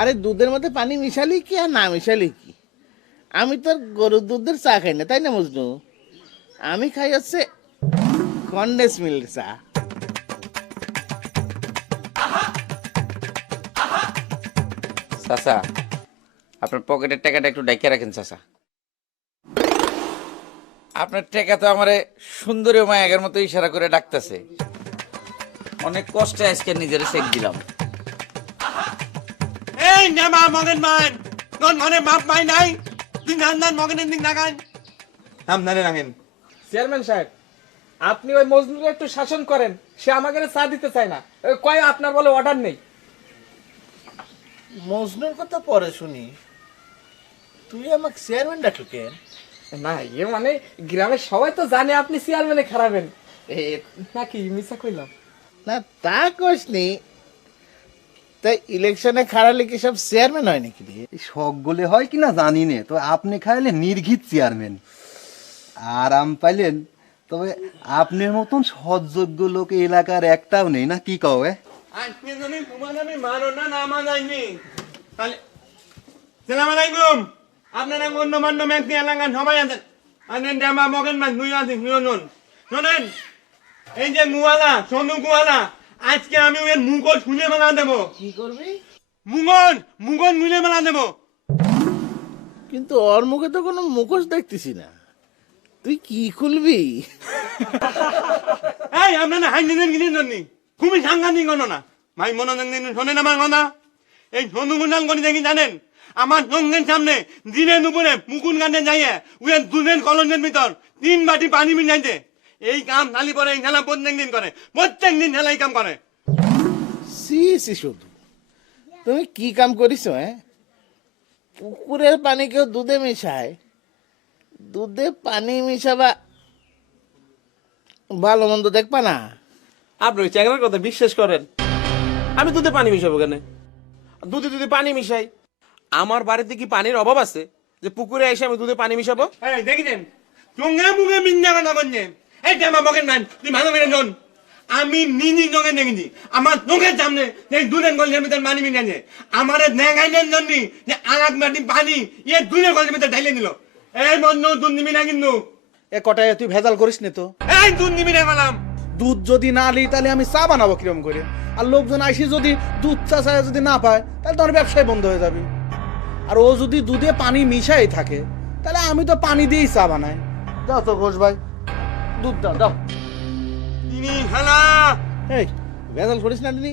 আরে দুধের মধ্যে পানি মিশালি কি আর না মিশালি কি? আমি তোর গরুর দুধের চা খাই না, তাই না মজনু? আমি খাই হচ্ছে কন্ডেন্স মিল্ক চা। চাচা, আপনার পকেটের টাকাটা একটু ডাইকে রাখেন চাচা। আপনার টাকা তো আমারে সুন্দরী মায়াগের মতো ইশারা করে ডাকতেছে। অনেক কষ্টে আজকে নিজের চেক দিলাম। এই নেমা মগেন মান নন মানে মাপ মাই নাই দিন নান নান মগেন দিন নাগান নাম নানে রাখেন চেয়ারম্যান সাহেব আপনি ওই মজনুরে একটু শাসন করেন সে আমাকে চা দিতে চায় না। এ, কয় আপনার বলে অর্ডার নেই? মজনুর কথা পরে শুনি। তুই আমাকে চেয়ারম্যান ডাকলো কেন না ইয়ে মানে গ্রামের সবাই তো জানে আপনি চেয়ারম্যানে খারাপেন। এ, নাকি মিশা কইলাম? না তা কোস নি। তাই ইলেকশনে খাড়ালে কি সব চেয়ারম্যান হয় নাকি? রে এই শখগুলি হয় কিনা জানি নে তো আপনি খাইলে নির্ঘিত চেয়ারম্যান। আরাম পাইলেন তবে আপনার মতন সৎযোগ্য লোক এলাকার একটাও নেই না কি কও এ? আজকে তুমি তোমার আমি মারো না না মা তাহলে সালাম আলাইকুম। আপনারা অন্য মান্য ব্যক্তি এলাকার সবাই আছেন। আছেন নেমা মগেন মান নুই শুনুন শোনেন এই যে মুয়ালা সোনু গুয়ালা আজকে আমি ওর মুগল শুনে মেলা দেবো। কি করবি? মুগল মুগল মিলে মেলা দেবো। কিন্তু ওর মুখে তো কোনো মুখোশ দেখতেছি না। তুই কি খুলবি? এই আপনারা হাই নিলেন কিনে জন্যি খুবই সাংঘাতিক গণনা। ভাই মনোরঞ্জন দিন শোনেন আমার কথা এই সনুগুণাল করে দেখি জানেন? আমার সঙ্গের সামনে দিনে দুপুরে মুকুন গানে যাইয়ে উয়ে দুধের কলনের ভিতর তিন বাটি পানি মিলাইতে এই কাম খালি পরে এই খেলা প্রত্যেক দিন করে প্রত্যেক দিন খেলা এই কাম করে। সি সি শুধু। তুমি কি কাম করিস হ্যাঁ? পুকুরের পানি কেউ দুধে মিশায়? দুধে পানি মিশাবা ভালো মন্দ দেখবা না? আপনি ওই চ্যাংরার কথা বিশ্বাস করেন? আমি দুধে পানি মিশাবো কেন? দুধে দুধে পানি মিশাই আমার বাড়িতে কি পানির অভাব আছে? যে পুকুরে এসে আমি দুধে পানি মিশাবো? এই দেখিছেন সঙ্গে মুখে মিন্যা কথা বলছে এই জামা মগের মান তুই ভালো মেরে জন আমি নিনি নগে দেখেছি আমার চোখের সামনে এই দুধের গলের ভিতর পানি মিলাইছে আমার দেখাইলেন জন্য যে আর এক বাটি পানি ইয়ে দুধের গলের ভিতর ঢাইলে দিল এই বন্ধ দুধ নিবি না কিন্তু। এ কটায় তুই ভেজাল করিস নি তো? এই দুধ নিবি না বললাম দুধ যদি না লি তাহলে আমি চা বানাবো কিরম করে? আর লোকজন আইসি যদি দুধ চা চায় যদি না পায় তাহলে তোমার ব্যবসায় বন্ধ হয়ে যাবে। আর ও যদি দুধে পানি মিশাই থাকে তাহলে আমি তো পানি দিয়েই চা বানাই। দাও তো ঘোষ ভাই। দুধ দাও দাও। তিনি খেলা এই ভেজাল করিস না দিদি।